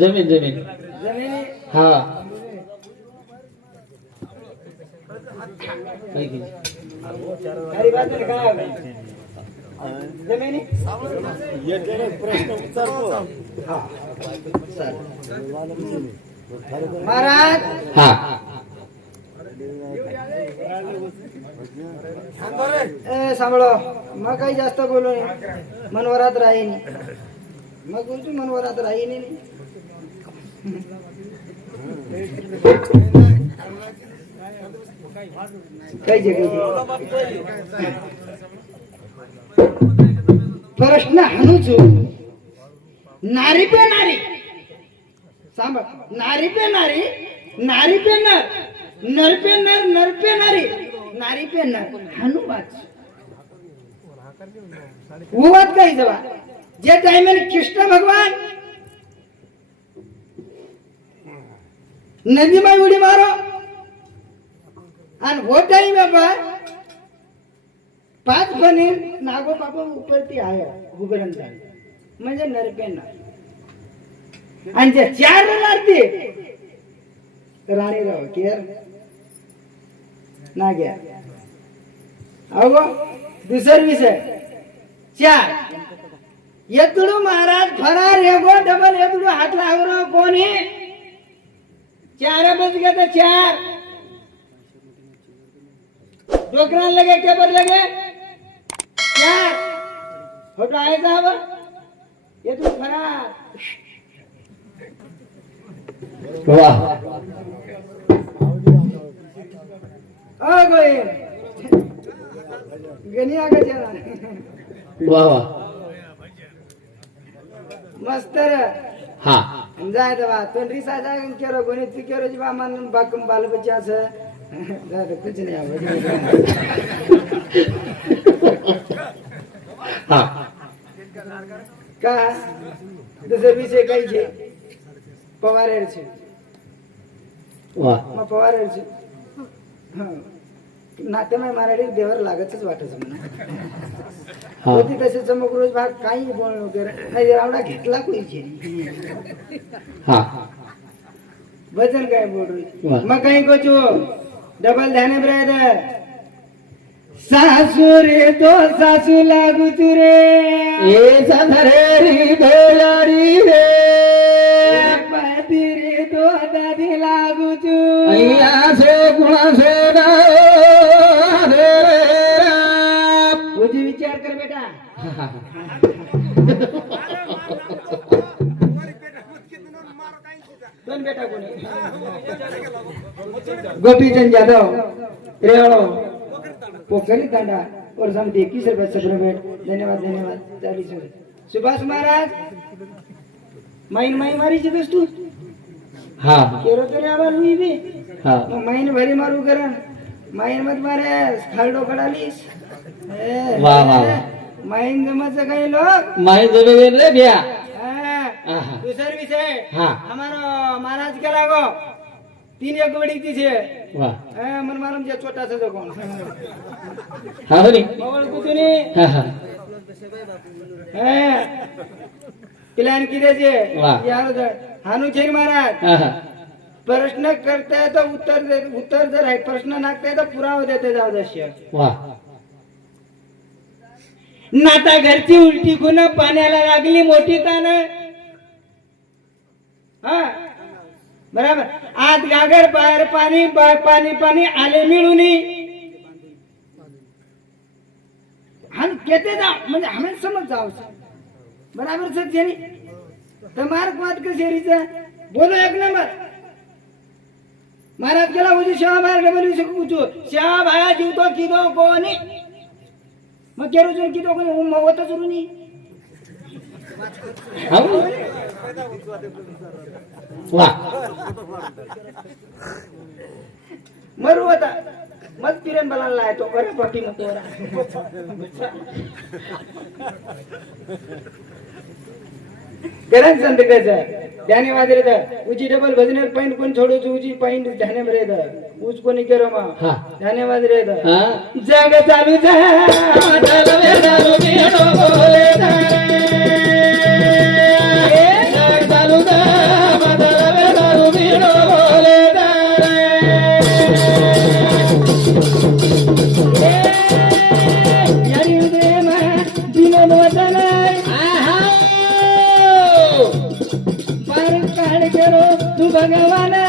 जमीन जमीन. हा. काय जमिनी महाराज. हा. सांभाळो. मग काही जास्त बोलू नये. मनवरात राहीन. मग बोलतो मनवरात राहीन काही प्रश्न हाणूचो नारी पे नारी. सांभ नारी पे नारी नारी पे नर नर पे नर नर पे नारी नारी पे नर. हनुवाच उवात काही जवा जे टाइम कृष्ण भगवान नदी में उड़ी मारो और वो टाइम पर पाच पनीर नागो बाबा उपरती आहे उगरण झाले म्हणजे नरपेना आणि जे चार राणी राव के ना घ्या. अहो दुसर विषय. चार. येतुडू महाराज फरार हेगो डबल येतुडू हात लागलो कोणी? चार बस तो चार. डोकरान लगे टेबर लगे. चार. फोटो आहे साहब येतुडू फरार. वा. अ गोय गनिया का चला? वा वा. मस्तर. हा. जाय दवा तोंडरी साजा केरो गणित तू केरो जी बामान बाकम बाल बच्चा से कुछ नहीं आवडे हा. का? दुसरे विषय काही छे पवारेर छे वाह पवारेर छे नातेमाय मराठी देवर लागतच वाटत म्हणा. होती तसे चमक रोज भाग काही बोल वगैरे. नाही रावडा घेतला कोणी हा. वजन काय बोल. मग काही कोचो डबल ध्याने ब्रदर. सासू रे तो सासू लागू तू रे. ए संधरेरी भेळारी रे. पाती रे तो दादी लागू तू. अय्या से गुणा गोपीचंद यादव रेवाळो पोखरी तांडा और सांगते रुपये सगळं भेट धन्यवाद धन्यवाद चालीस सुभाष महाराज माईन माई मारी शिकस तू हा. केरो तरी आवाज हुई बी. हा. माईन भरी मारू करण. माईन मत मारे खाल डोकडालीस वा वा. माहीन जमाचे काही लोग माहीन जमे विषय हमारो महाराज के लागो तीन एक बड़ी की छे वाह मन जे छोटा सा जो हां कुतुनी हां हां छे यार हानू छे महाराज प्रश्न करते है तो उत्तर उत्तर जर है प्रश्न नाकता है तो पुरावा देते जाओ दश्य वाह नाता घरची उलटी गुण पाण्याला लागली मोठी तान. हा? बराबर. आत गागर बाहेर पाणी पाणी पाणी आले मिळून. आणि केते जा म्हणजे आम्ही समज जाऊ बराबर सर जेनी तर मार्क वाद का शेरीचा बोलो एक नंबर. महाराज गेला उजी शेवा बाहेर डबल पूछू शेवा भाया जीवतो किदो कोणी. मग केरो जण किदो कोणी मग रुनी वा. मरू होता मग पिरण बलाला आहे तो बऱ्या पटी मग गरज संत त्याच ध्याने वाजरे उची डबल भजनेर पैंट कोण छोडूच उची पैंट ध्याने रे द उच कोणी केरो मा? हा. ध्याने वाजरे हा. जग चालू जा पार काढ केलो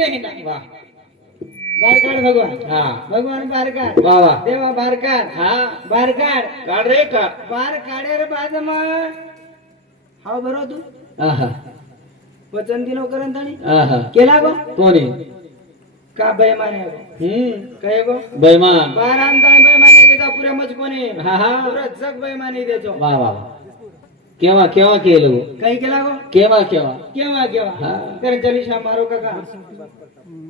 भगवान घेते हे ना बारकाड भगवान भगवान बारकाड देवा बारकाड बारकाड बार काढेर बाद मग हाव बरो तू वचन दिनो करन ताणी केला गो का बेमान आहे गो काय गो बैमान बार आणताना बेमाने देता पुऱ्या मजकोने हा हा पुरा जग बेमाने देतो वा वा वा केव्हा केव्हा केलं गो? काही केला गो? केव्हा केव्हा? केव्हा केव्हा? हा. कारण चलिशा मारो काका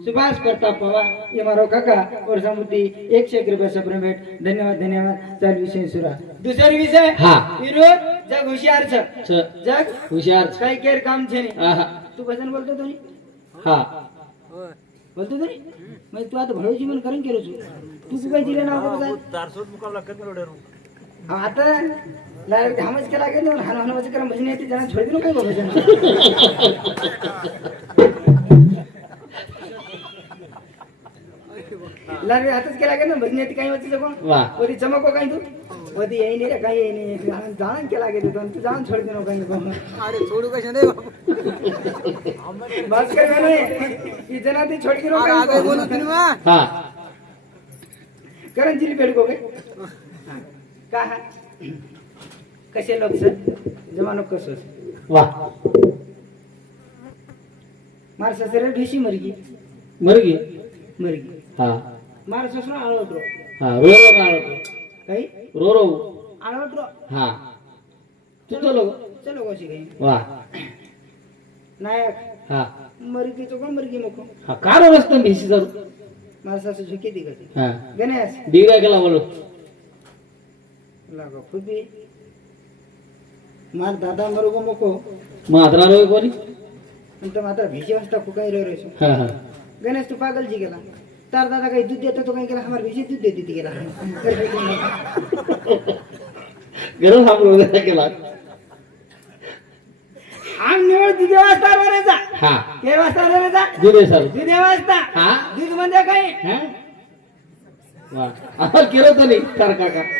सुभाष प्रताप पवार ये मारो काका और समृद्धी एकशे एक रुपये सप्रेम भेट धन्यवाद धन्यवाद. चाल विषय सुरा. दुसरी विषय? हा. विरोध जग हुशार छ जग हुशार काही केर काम छे नाही. तू भजन बोलतो तो हा. बोलतो तो मग तू आता भळूची मन करून केलो तू. तू काय दिले नाव आता लाइट धामच केला गेलो हान हान वच करा भजन येते जरा छोडी नको काय भजन लाइट हातच केला गेलो भजन येते काही वच जगो वा वरी चमको काही तू? वदी येई नाही रे काही येई नाही। जाण जाण केला गेलो तो तू जाण छोडी नको काही अरे सोडू कशा दे बस कर मैंने की जना ती छोडी नको काही बोलू तुम्ही हा। करण जिली पेड को गए। का हा? कसे लोक सर? जमानो कसो वा. मार ससरे ढिशी मरगी. मरगी? मरगी. हा. मार ससरा आळवटरो हा रो रो गाळतो काही? Row row. आळवटरो हा. तुझं लोक चलो. कशी काही वा. नायक. हा. मरगी तो कोण मरगी मको हा कार रस्ता भिशी जाऊ मार सासू झुकी दी हा. गणेश. डिगा गेला बोलो. लागो खुबी मार दादा म्हात्रा रोय कोणी? नंतर मात्र भिशी वाजता फुकाई रो रेसो हा हा. गणेश तू पागल जी गेला. तार दादा काही दूध देतो तो काही गेला. हमार भिशी दूध देती केला. आम निवड दुधे वाजता हा. के वाजता सर. वाजता. हा. दूध म्हणजे काही हा? वा. आम्हाला केलं तर नाही. तार काका केलं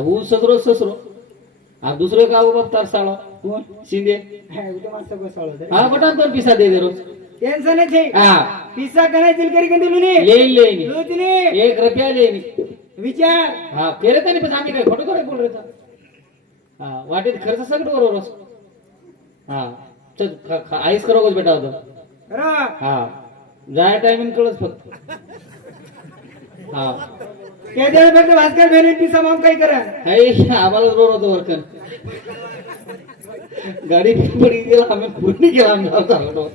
हून ससरो ससरो. हा दुसरं का बघतात साळो? कोण? शिंदे. हा बटान तर पिसा दे रोज. टेन्शन हा. पिसा कनाय चिलकरी कंदी लुनी येईल लेनी लुतनी एक रुपया लेनी विचार. हा केरे नाही पण आम्ही काय खोटं थोडे बोल रे हा वाटेत खर्च सगळं बरोबर हा चल आईस करो बेटा होतं हा. जाय टायमिंग कळच फक्त. हा. त्या भास्कर भेरेंटी सामान करा आम्हालाच होतं वर्कर। गाडी पडी गेला आम्ही पूर्ण केला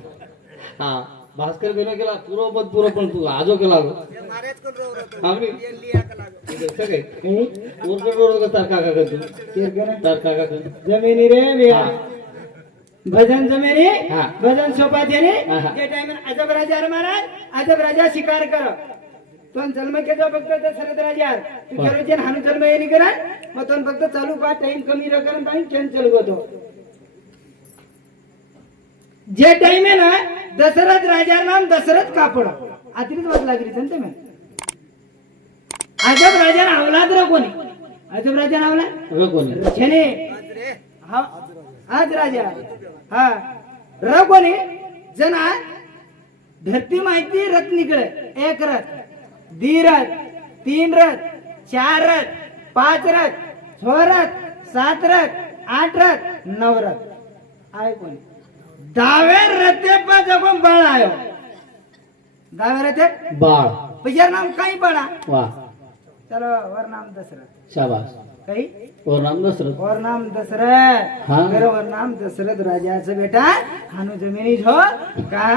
हा भास्कर केला पूर्व पण पण तू आजो केला जमिनी रे भजन जमिनी भजन सोपा देणे त्या टायमाला अजब राजा महाराज अजब राजा शिकार करा। तो जन्म केला फक्त दशरथ राजार तू. खेळचे हानू जन्म येणे करा मग तो फक्त चालू पा टाइम कमी रकम टाइम कॅन्सल होतो. जे टाइम आहे ना दशरथ राजा नाम दशरथ कापड. अतिरिक्त वाट लागली त्यांचं मी अजब राजा अवलाद र कोणी? अजब राजा हो कोणी? छेने हा आज राजा. हा. र कोणी? आज धरती माहिती रथ निकळे एक रथ. दी रथ तीन रथ चार रथ पाच रथ छ रथ सात रथ आठ रथ नव रथ आहे कोणी दहाव्या रथे? पण जगून बाळ. आयो दहाव्या रथे बाळ पहिल्या नाम काही बाळा. वा. चलो वर नाम दशरथ शाबास. काही? और नाम दशरथ और नाम दशरथ हा. मेरा और नाम दशरथ राजाचं बेटा हानू जमिनी झो का?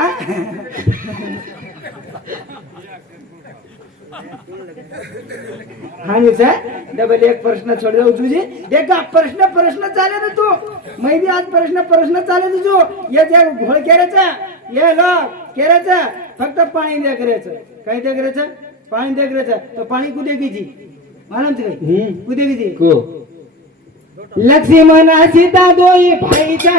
हानू डबल एक प्रश्न छोड़ दो तुझे. देखा प्रश्न प्रश्न चाले ना तू? मैं भी आज प्रश्न प्रश्न चाले तुझो. ये जे घोळ केरायचा ये लोक केरायचा फक्त पाणी द्या करायचं. काय द्या करायचं? पाणी द्या करायचं. तो पाणी कुठे किती मालूम ते हम्म. कुठे किती को? लक्ष्मण सीता दोई भाईचा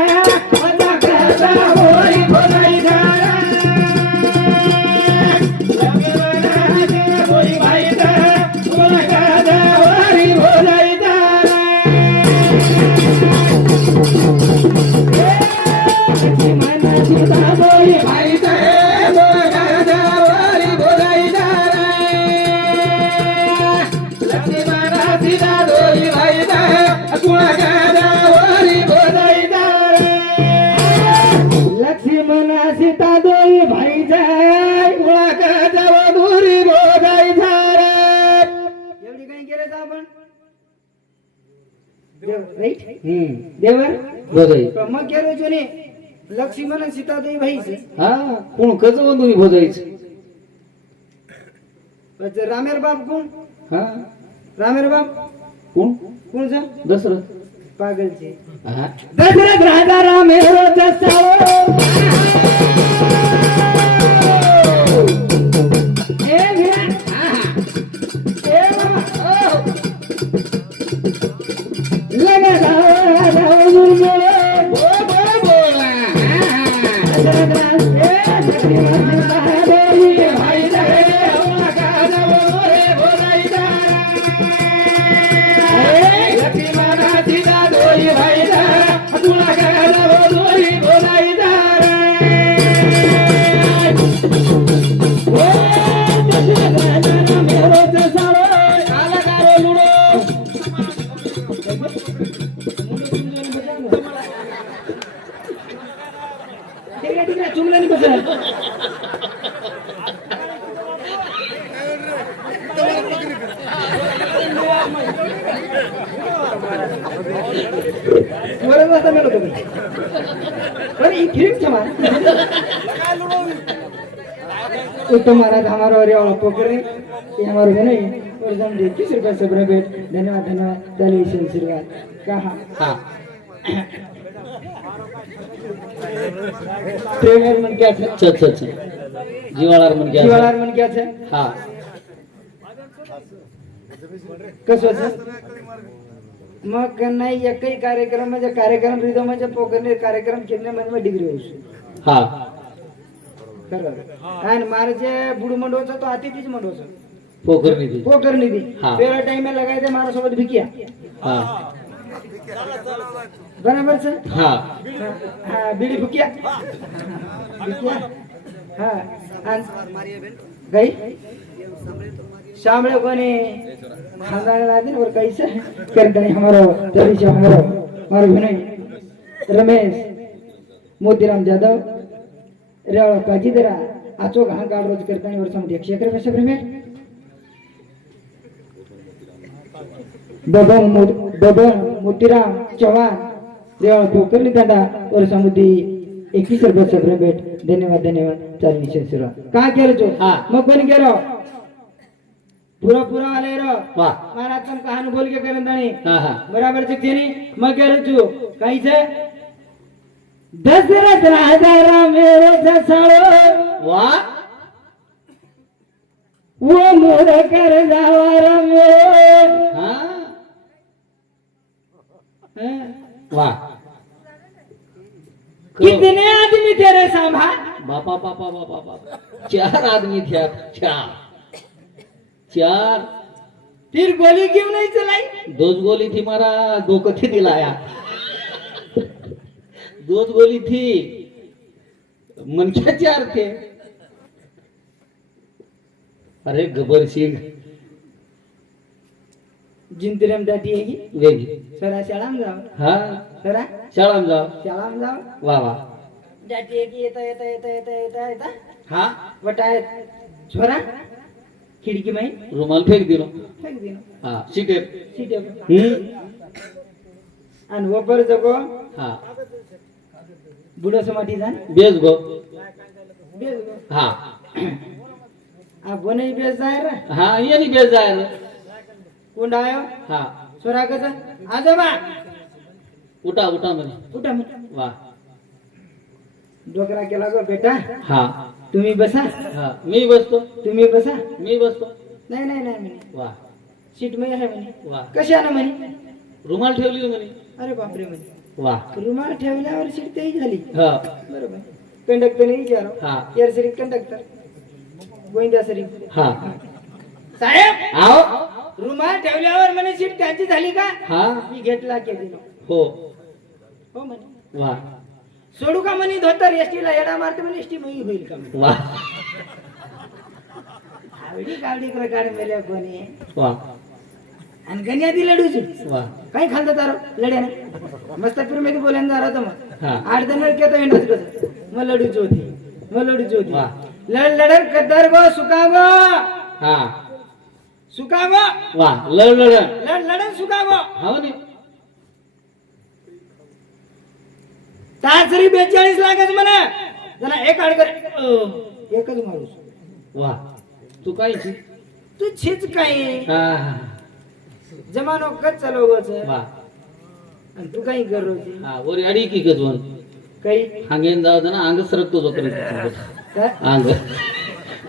लक्ष्मण आणि सीता दोई भाईचे हा कोण कच तुम्ही भोजाईच रामेर बाप कोण? हा. रामेर बाप? कोण? कोणचा दशरथ पागलचे. हा. दशरथ राजा राम हेरो उत्तम महाराज हमारा और वाला पोखरे ये हमारे को नहीं और जम दे किस रुपए से बड़े बेट धन्यवाद। धन्यवाद चलिए इसे आशीर्वाद। कहा? हा। प्रेमर मन क्या था? अच्छा अच्छा अच्छा। जीवाळार म्हण घ्या जीवालार मन क्या हा। कसं मग नाही एकही कार्यक्रम म्हणजे कार्यक्रम रिदम म्हणजे पोखरने कार्यक्रम केले म्हणजे डिग्री होऊ. हा. खरं. आणि महाराज बुडू मंडवचा तो अतिथीच मंडवचा पोखर निधी. पोकर निधी. वेळा टाइम लगायचे महाराज सोबत भिकिया. हा. बरोबर सर? हा. बीडी फुकिया भिकिया. हा. गई? शामळे कोणी? खानदान लादे और कैसे करते हैं हमारा जल्दी से हमारा भाई रमेश मोतीराम जाधव. ರೇವಕಾಜಿ ದರ ಆಚೋಗ ಹಂಗಾಡ್ ರೋಜು ಕಿರ್ತಾನೆ ಇವರು ಸಮುದ್ರ ಕ್ಷೇತ್ರ ಕಸಬ್ರಮೆ ದೊಬ್ಬ ದೊಬ್ಬ ಮುತ್ತಿರಾಮ್ ಚೌಹಾನ್ ರೇವಳ पोकरली दादा और समुद्री एकवीस रुपये सब्र भेट. धन्यवाद धन्यवाद. चार विषय सुरू. का केलं जो हा. मग कोणी केलं? पुरा पुरा आले र महाराज पण कहाणी बोल के करत नाही बराबर ते मग केलं तू? दशरथ राजा राम साळो वा. मोर कर जावा राम वा. कितने आदमी तेरे सांभा बापा बापा बापा बापा. चार आदमी थे आप चार. चार. तीर गोली क्यों नहीं चलाई? दो गोली थी मारा दो कथी दिलाया. दोज गोली थी मन क्या चार थे अरे गबर सिंह जिंतरम दाटी है वेगी. सरा शाळाम जाव. हा? सरा? शाळाम जाओ शाळाम जाव. वा वा. दाटी है की येता येता येता येता येता येता? हा? वटाय छोरा? खिडकी में रुमाल फेक दिलो. फेक दिनो हा शिटे सीटे हम्म? आणि वपर जगो. हा. बुडो समाटी जान बेस गो बेस गो हा આ બને બેસ જાય રે हा ये नहीं बेस जाए रे. कोण आयो हा सोरा कसा आजोबा उठा उठा म्हणे कुठं म्हणे? वा डोकरा केला गो बेटा हा तुम्ही बसा हा मी बसतो तुम्ही बसा मी बसतो नाही नाही नाही म्हणे वा सीट मध्ये आहे म्हणे वा कशानं म्हणे रुमाल ठेवली म्हणे अरे बापरे म्हणे वा. रुमाल ठेवल्यावर सीट तेही झाली. हा. बरोबर. कंडक्टरने विचारो. हा. यार सरी कंडक्टर गोविंदा सरी हा. साहेब! आओ. रुमाल ठेवल्यावर म्हणे सीट त्यांची झाली का? हा. मी घेतला केली. हो. हो म्हणे. वा. सोडू का म्हणे धोतर? एसटीला येडा मारते म्हणे एसटी मग होईल का वा. आवडी गावडी प्रकार मेले कोणी. वा. आणि गण्या ती लढूच वा. काही खालतं तारो लढ्याने मस्त मध्ये बोलायला जा होतं मग. आठ जण केतो येणार कसं मग लढूच होती मग लढूच होती वा. लढ लढर कद्दर गो सुका गो हा. सुका गो वा. लढ लढ लढ लढन सुका गो हो नी. तासरी बेचाळीस लाखच म्हणा. जरा एक आड कर. अं, एकच माणूस वा. तू काय? तू छीच काही हा. जमानो कच चालवगोच वा. आणि तू काही कर रोजी हा वर अडी की गजवण काही? हांगेन जाऊ ना अंग सरकतो जो करेल काय? अंग.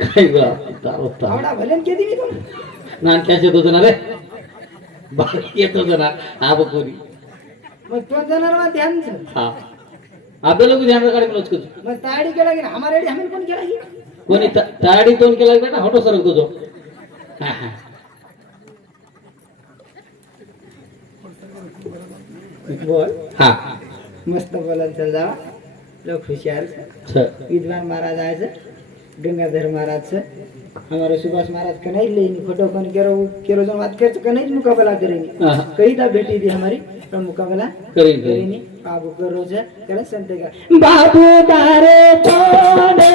काय ग तारो तारो आवडा मी तुला. येत होतं ना रे येत होतं ना हा बकोरी मग तो जाणार मग ध्यान. हा. आपल्याला लोक ध्यान काढे क्लोज मग ताडी केला की हमारे रेडी हमें कोण केला की? कोणी ताडी तोंड केला बेटा हॉटो सरकतो जो हा, हा. बोल. हा. मस्त बोलायला चल जावा लोक हुशार. विद्वान महाराज आयचं गंगाधर महाराजचं. हमारे सुभाष महाराज का नहीं लेनी फोटो कौन केरो केरो जन बात कर का नहीं मुकाबला करेनी. हा, कही दा बेटी थी हमारी पर मुकाबला करीन करेनी. बाबू करो जे कला संते का बाबू तारे जोते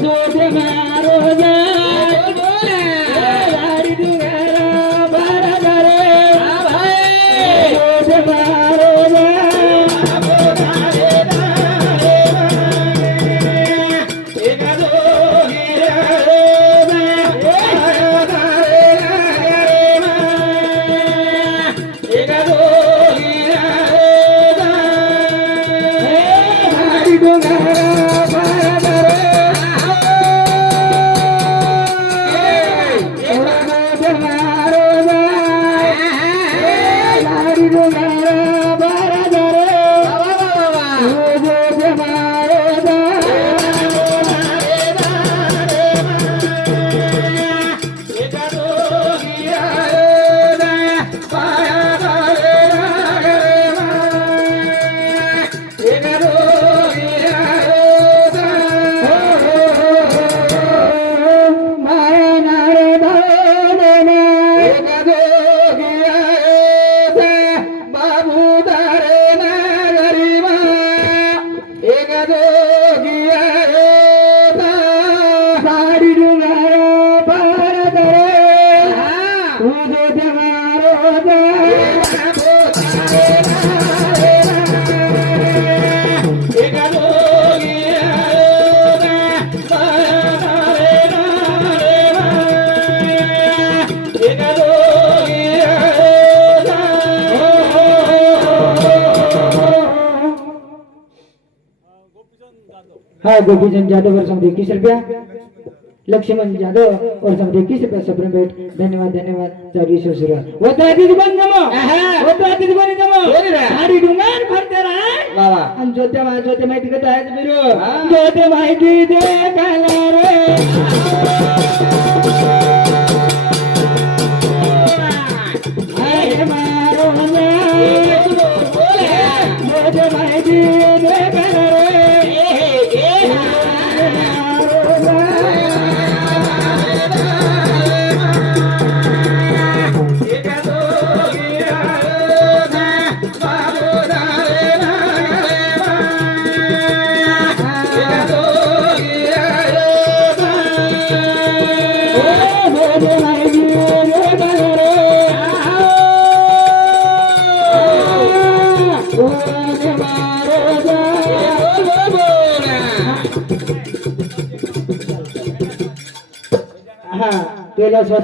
જોજ મારો જા हाँ गोपीचंद जादव और समझे इक्कीस रुपया? लक्ष्मण जादव और समझे इक्कीस रुपया? सप्रेम भेट धन्यवाद धन्यवाद चालू शुरुआत होता अतिथि बन जमा। होता अतिथि बन जमा। बोल रे. साडी डुंगर भरते राय वा आणि ज्योत्या मा ज्योत्या माहिती कसं आहे बिरो. ज्योत्या माहिती दे काला रे। मारो माहिती दे काला रे।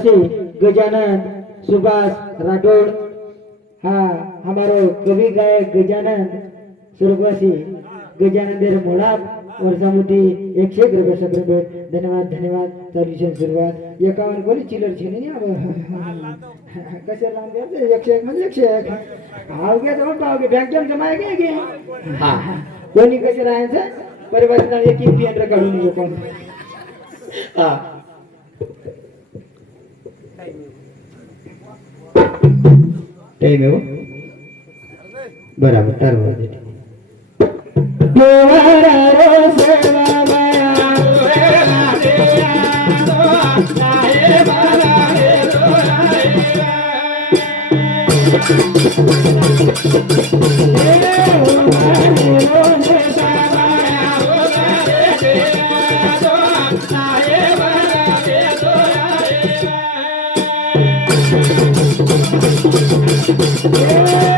कैलाशवासी गजानन सुभाष राठौड़ हाँ हमारो कवि गायक गजानन स्वर्गवासी गजानन देर मोडाप और समुदी एक शेख रुपये सत्र धन्यवाद धन्यवाद चालू छे सुरुवात। एकावन्न कोणी चिलर छे नाही अब कसे लागते एकशे एक म्हणजे एकशे एक। हाव घ्या तर म्हणतो घे बँक जम जमा घे घे हा। कोणी कसे राहायचं? परिवर्तन एक एक बियाणं काढून येऊ Đây đúng không? Vừa làm cái. Yeah.